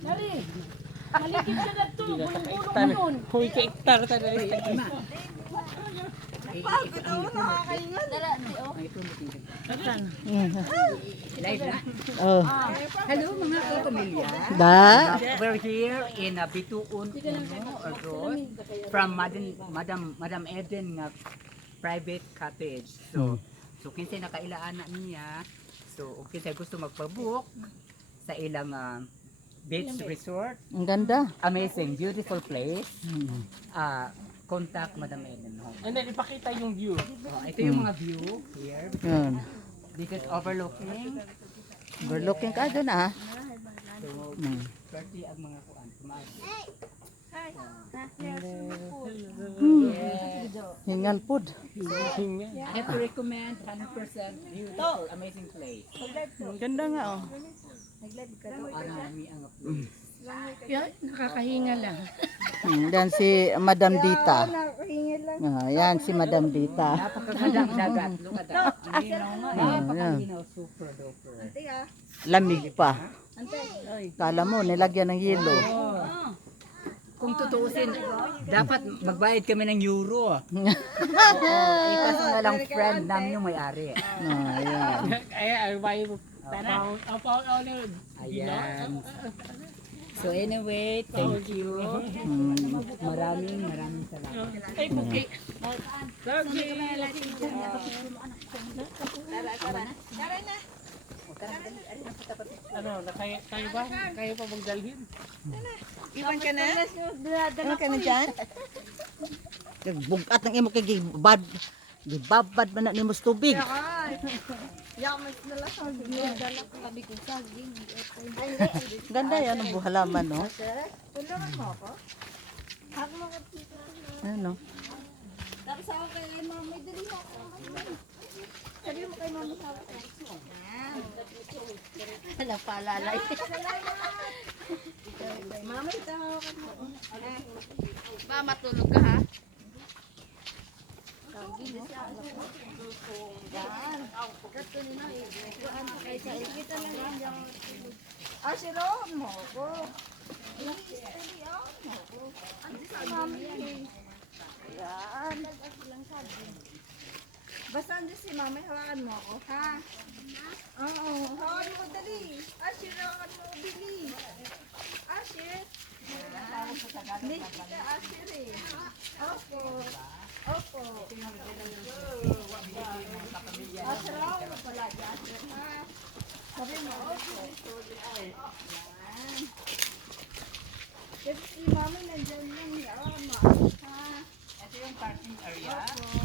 Dari. Maligid ka na to. Bulong-bulong. Huy ka iktar ta dali. Oh. Hello mga kapamilya. Da. We're here in Bituon Road from Madam Eden nga private cottage. So kinsay nakailaan na niya. So kinsay gusto magpabook sa ilang beach resort. Ang ganda. Amazing, beautiful place. Contact Madam Eden. And then ipakita yung view. Ito yung mga view here. Yun. This is overlooking. Overlooking ka doon ah. So, 30 ang mga kuan. Hingal pod. I have to recommend 100% beautiful, amazing place. Ang ganda nga oh. Arami ang place. Yan, nakakahinga lang. Yan si Madam Dita. Yan si Madam Dita. Napakagandang dagat. Look at that. Ang linaw nga. Napakaginaw. Super duper. Lamig pa. Kala mo nilagyan ng yelo. Kung tutuusin, dapat magbayad kami ng euro. Ikaso nga lang friend namin yung may-ari. Yan. Ay bayo mo. Apa Ayan. So anyway, thank you. Maraming salamat. Ay okay. Ano, kaya ba? Kaya pa magdalhin? Iwan ka na? Ano ka na dyan? Bugat ng imo kay gibad. Gibabad man na nimo sa tubig. Ganda yan ang buhalaman no. Tulungan mo ako? Ano? Tapos ako kay mama, dali mo ako. Sabi mo kay mama sa akin. Napalalay. Mama, ito ako. Ba, matulog ka ha? Siroon mo ako. Siroon mo ako. Mami. Yan. Basta andun si mami, hawakan mo ako, ha? Oo, hawakan mo dali. Siroon mo, bili. Asir. Hindi kita asir eh. Opo. Opo. Asiraw mo pala dyan, ha? Sabi mo, opo. Kasi si mami nandyan lang, hawakan mo, ha? Ito yung parking area. Opo.